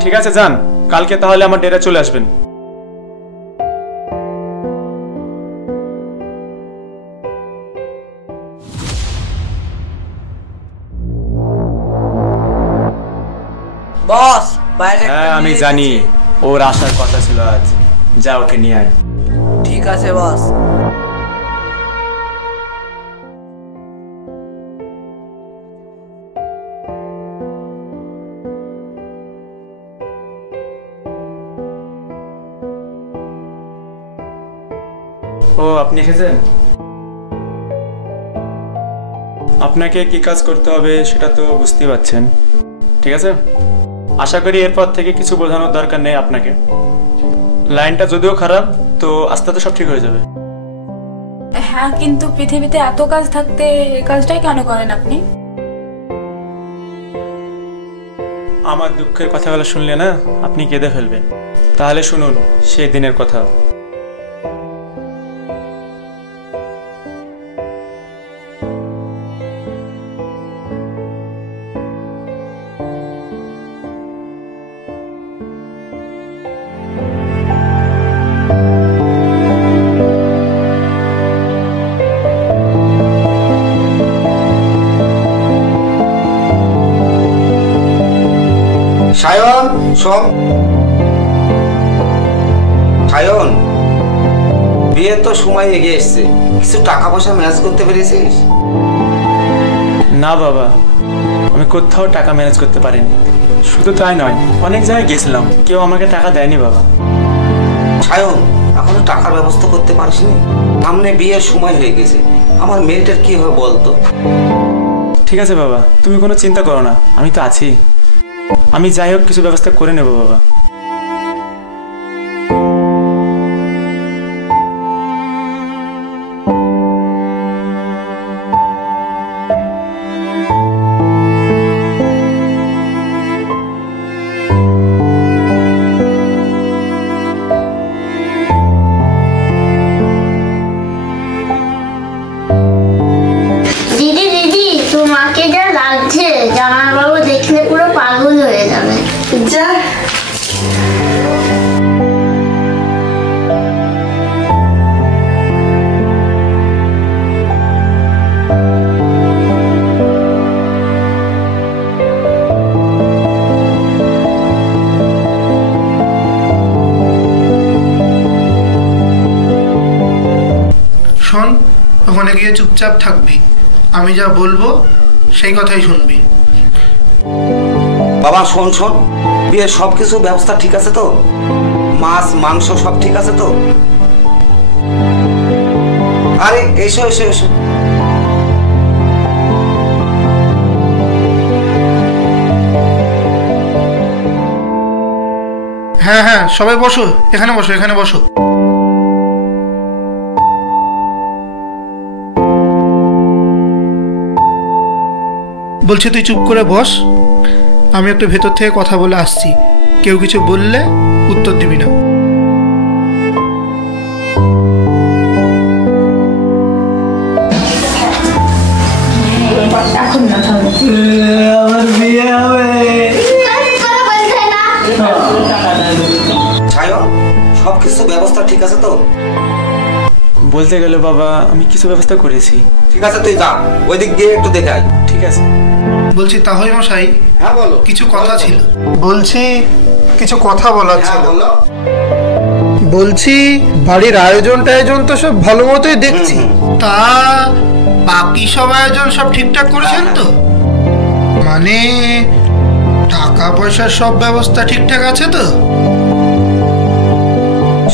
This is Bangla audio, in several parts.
ঠিক আছে যান, কালকে তাহলে আমার ডেরা চলে আসবেন। বস বাইরে। হ্যাঁ আমি জানি, ওর আসার কথা ছিল আজ। যা ওকে নিয়ে আয়। ঠিক আছে বস। ও আপনি এসেছেন? আপনাকে কি কাজ করতে হবে সেটা তো বুঝতেই পারছেন। ঠিক আছে, আশা করি এরপর থেকে কিছু বোঝানোর দরকার নেই আপনাকে। লাইনটা যদিও খারাপ, তো আস্তে আস্তে সব ঠিক হয়ে যাবে। হ্যাঁ, কিন্তু পৃথিবীতে এত কাজ থাকতে এই কাজটাই কেন করেন আপনি? আমার দুঃখের কথাগুলো শুনলে না আপনি কেঁদে ফেলবেন। তাহলে শুনুন সেই দিনের কথা। সায়ন শোন, সায়ন বিয়ের তো সময় এগিয়ে এসছে, কিছু টাকা পয়সা ম্যানেজ করতে পেরেছিস? না বাবা, আমি কোথাও টাকা ম্যানেজ করতে পারিনি। শুধু তাই নয়, অনেক জায়গায় গেছিলাম, কেউ আমাকে টাকা দেয়নি বাবা। সায়ন এখনো টাকার ব্যবস্থা করতে পারিসনি? সামনে বিয়ের সময় হয়ে গেছে, আমার মেয়েটার কি হবে বলতো? ঠিক আছে বাবা, তুমি কোনো চিন্তা করো না, আমি তো আছি। আমি যাই হোক কিছু ব্যবস্থা করে নেব বাবা। দিদি দিদি, তোমাকে যা লাগছে জামাইবাবু দেখলে পুরো পাগল হয়ে যাবে। যা শোন, ওখানে গিয়ে চুপচাপ থাকবি, আমি যা বলবো সেই কথাই শুনবি। বাবা শোন শোন, বিয়ের সব কিছু ব্যবস্থা ঠিক আছে তো? মাছ মাংস সব ঠিক আছে তো? আরে এসো এসো এসো। হ্যাঁ হ্যাঁ, সবাই বসো, এখানে বসো, এখানে বসো। বলছি তুই চুপ করে বস, আমি একটু ভেতর থেকে কথা বলে আসছি। কেউ কিছু বললে উত্তর দিবি না। আমার বিয়ে হবে। সায়ন সব কিছু ব্যবস্থা ঠিক আছে তো? বলতে গেলে বাবা আমি কিছু ব্যবস্থা করেছি। ঠিক আছে তুই যা, ওই দিক গিয়ে একটু দেখে আয়। ঠিক আছে। বলছি তাহলে মশাই, হ্যাঁ বলো। কিছু কথা ছিল। বলছি কিছু কথা বলার ছিল। বলো। বলছি বাড়ির আয়োজন টায়োজন তো সব ভালো মতোই দেখছি, তা বাকি সব আয়োজন সব ঠিকঠাক করেছেন তো? মানে টাকা পয়সার সব ব্যবস্থা ঠিকঠাক আছে তো?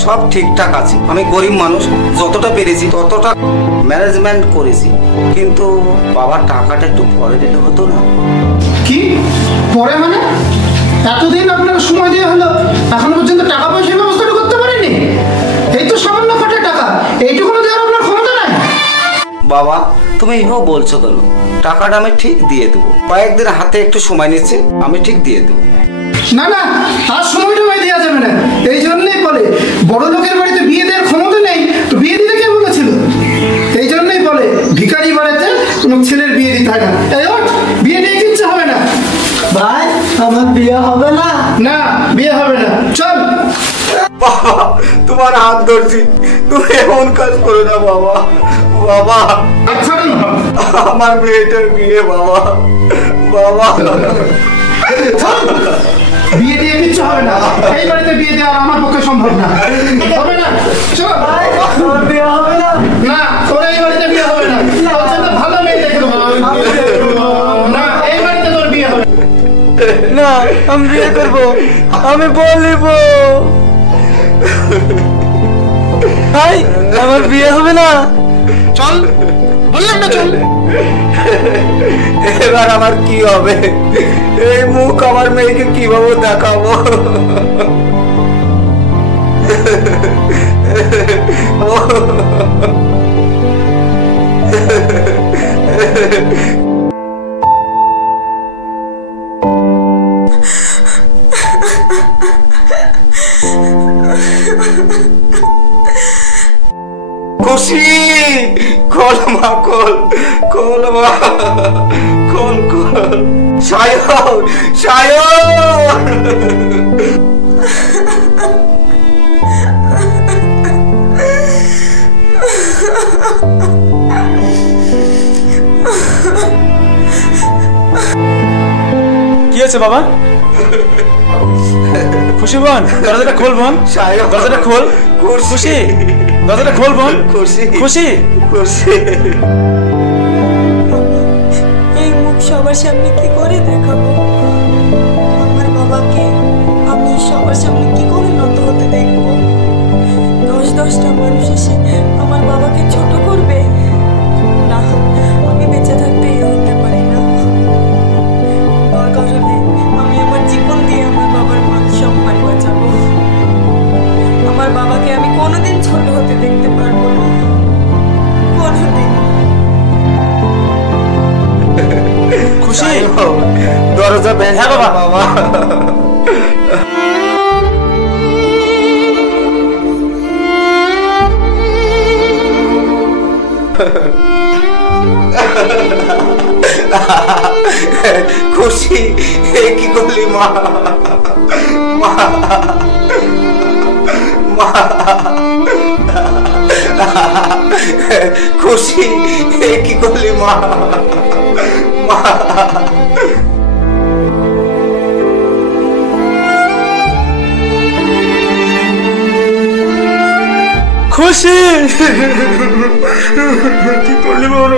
সব ঠিকঠাক আছে, আমি গরিব মানুষ, যতটা পেরেছি ততটা ম্যানেজমেন্ট করেছি। কিন্তু বাবার টাকাটা একটু পরে দিলে হতো না? কি পরে মানে? এতদিন আপনার সময় দেওয়া হলো, এখনো পর্যন্ত টাকা পয়সার ব্যবস্থাটা করতে পারেনি? এই তো সামান্য কটা টাকা, এইটুকুনো দেওয়ার আপনার ক্ষমতা নাই? বাবা তুমি এও বলছো কেন? টাকাটা আমি ঠিক দিয়ে দেবো, কয়েকদিন হাতে একটু সময় নিচ্ছে, আমি ঠিক দিয়ে দেবো। না না, আর সময়টা দেওয়া যাবে না। এই জন্যই বলে বড় লোকের বাড়িতে বিয়ে দেওয়ার ক্ষমতা নেই, তো বিয়ে দিতে কে বলেছিল? এই জন্যই বলে ভিখারি বাড়িতে কোনো ছেলের বিয়ে দিতে হয় না। এই ওঠ, বিয়ে দিয়ে কিচ্ছু হবে না। ভাই আমার বিয়ে হবে না। না, বিয়ে হবে না, চল। বাবা তোমার হাত ধরছি, তুমি এমন কাজ করো না বাবা। বাবা আমার মেয়েটার বিয়ে বাবা। বাবা বিয়ে দিয়ে কিচ্ছু হবে না, এই বাড়িতে বিয়ে দেওয়া আমার পক্ষে সম্ভব না, হবে না, চল। আমার বিয়ে হবে না। না, তোর এই বাড়িতে বিয়ে হবে না, তোর জন্য ভালো মেয়ে দেখে দেবো। না, এই বাড়িতে তোর বিয়ে হবে না, আমি বিয়ে করবো, আমি বলিব। ভাই আমার বিয়ে হবে না। চল, বললাম না চল। এবার আমার কি হবে? এই মুখ আমার মেয়েকে কিভাবে দেখাবো? খুশি খোল মা, খোল খোল মা, খোল খোল। সায়ন সায়ন, কি আছে বাবা? খুশি বোন, দরজাটা খোল বোন, দরজাটা খোল। খুশি, দরজাটা খোল বোন। খুশি খুশি, খুশি। এই মুখ সবার সামনে কি করে দেখাবো? আমার বাবাকে আমি সবার সামনে কি করে নত হতে দেখবো? 10-10টা মানুষ এসে আমার বাবাকে ছোট করবে। না, আমি বেঁচে থাকতে এই হতে পারি না। দরকার হলে আমি আমার জীবন দিয়ে আমার বাবার মান সম্মান বাঁচাবো। আমার বাবাকে আমি কোনোদিন ছোট হতে দেখতে পারবো না, কোনোদিন। খুশি, দরজা বেঁধে। হ্যাঁ বাবা। বাবা খুশি, এ কি করলি মা? মা মা, খুশি, এ কি করলি মা? মা খুশি, কি করলি বাবা?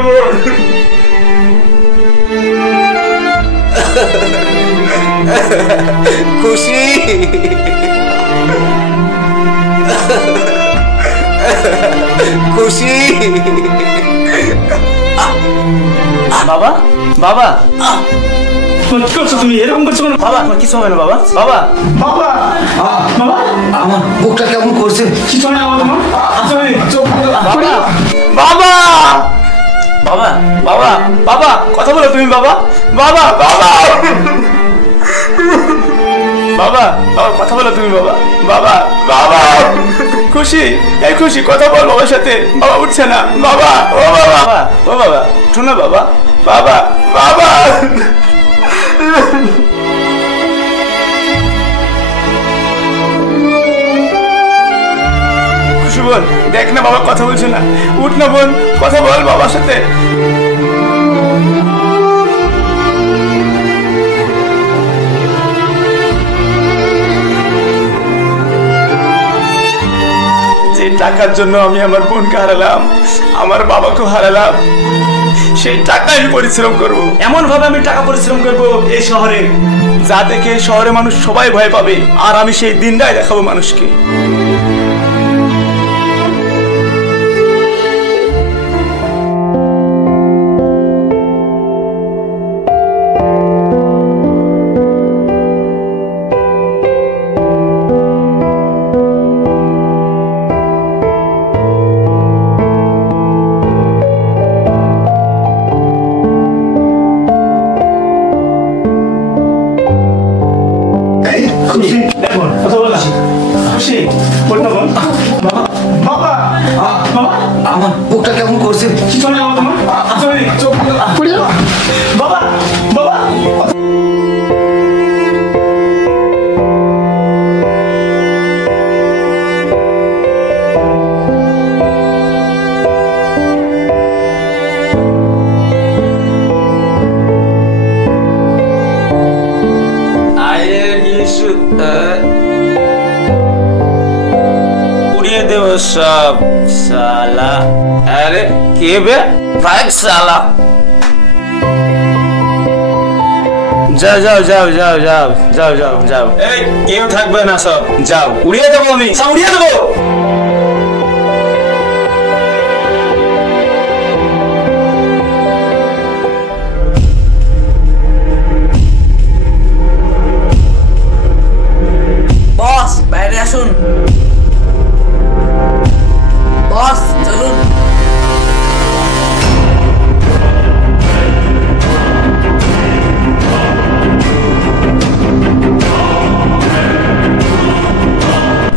খুশি, খুশি। বাবা, বাবা, কি করছো তুমি? এরকম করছো কেন? বাবা, তোমার কিছু হবে না বাবা। বাবা, বাবা, বাবা, আমার বুকটা কেমন করছে? কিছু না আমার মা, বাবা, বাবা, বাবা, বাবা, বাবা, কথা বলো তুমি বাবা। বাবা, বাবা, বাবা, বাবা, কথা বলো তুমি বাবা। বাবা, বাবা, খুশি, এই খুশি, কথা বল বাবার সাথে। বাবা উঠছে না। বাবা, ও বাবা, ও বাবা, উঠো না বাবা। বাবা, বাবা। খুশি বোন, দেখ না বাবা কথা বলছে না। উঠ না বোন, কথা বল বাবার সাথে। যে টাকার জন্য আমি আমার বোনকে হারালাম, আমার বাবাকে হারালাম, সেই টাকা আমি পরিশ্রম করব। এমন ভাবে আমি টাকা পরিশ্রম করব এই শহরে, যা দেখে শহরে মানুষ সবাই ভয় পাবে, আর আমি সেই দিনটাই দেখাবো মানুষকে। আমার বুকটা কেমন করছে? বাবা, বাবা, উড়িয়ে দেব সব শালা। আরে কে বে? ভাগ শালা। যাও যাও যাও যাও যাও যাও যাও যাও। এই কেউ থাকবে না, সব যাও। উড়িয়ে দেবো আমি, সব উড়িয়ে দেবো। বস বাইরে আসুন। বস চলুন।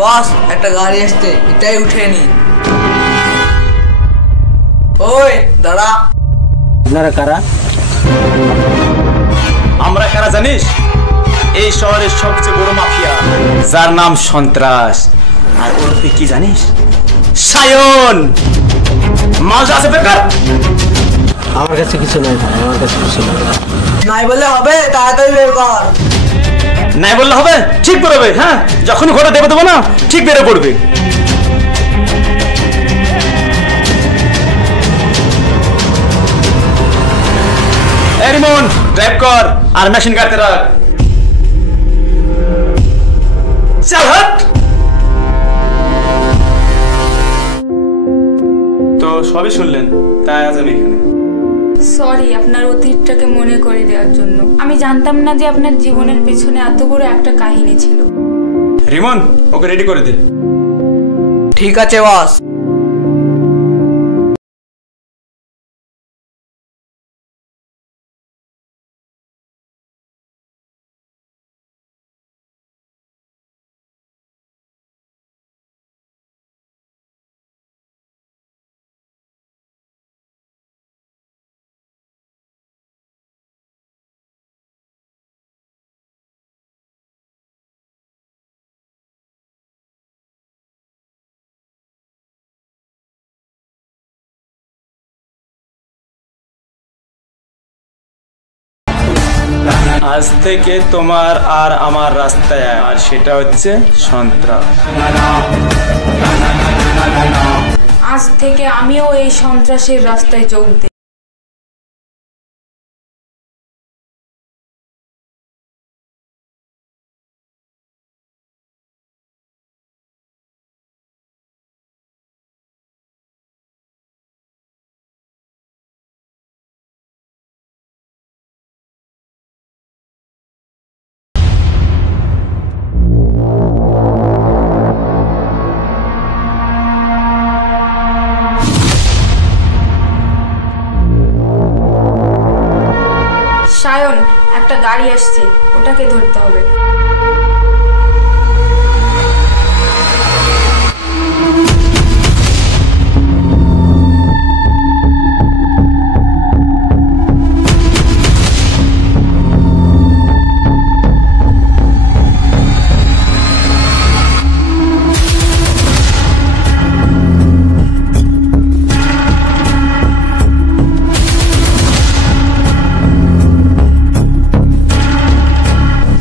বস একটা গাড়ি আসছে, এটাই উঠে নি। ওই দাঁড়া। আপনারা কারা? আমরা কারা জানিস? এই শহরের সবচেয়ে বড় মাফিয়া, যার নাম সন্ত্রাস। আর ওর তুই কি জানিস? সায়ন। মাল আছে বেকার। আমার কাছে কিছু নাই ভাই, আমার কাছে কিছু নাই। নাই বলে হবে, তাড়াতাড়ি বের কর। নাই বললে হবে? ঠিক বেরোবে। হ্যাঁ, যখন ঘরে দেবে দেবো না, ঠিক বেরো পড়বে। রিমন ড্রাইভ কর আর মেশিন কাটতে রাখ। চল হাট। তো সবই শুনলেন, তাই আজ আমি এখানে। সরি আপনার অতীতটাকে মনে করে দেওয়ার জন্য। আমি জানতাম না যে আপনার জীবনের পেছনে এত বড় একটা কাহিনী ছিল। রিমন ওকে রেডি করে দে। ঠিক আছে বস। আজ থেকে তোমার আর আমার রাস্তায়, আর সেটা হচ্ছে সন্ত্রাস। আজ থেকে আমিও এই সন্ত্রাসের রাস্তায় যোগ দিই। সায়ন, একটা গাড়ি আসছে, ওটাকে ধরতে হবে।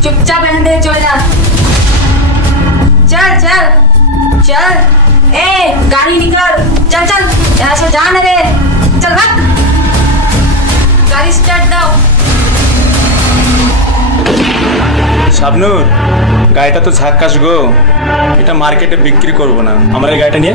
चुपचाप यहाँ से चल जा। चल चल चल। ए गाड़ी निकल, चल चल यहाँ से जा ना रे। चल भाग, गाड़ी स्टार्ट दाও। শাবনূর, গাড়িটা তো ঝাক্কাস গো। এটা মার্কেটে বিক্রি করবো না, আমরা এই গাড়িটা নিয়ে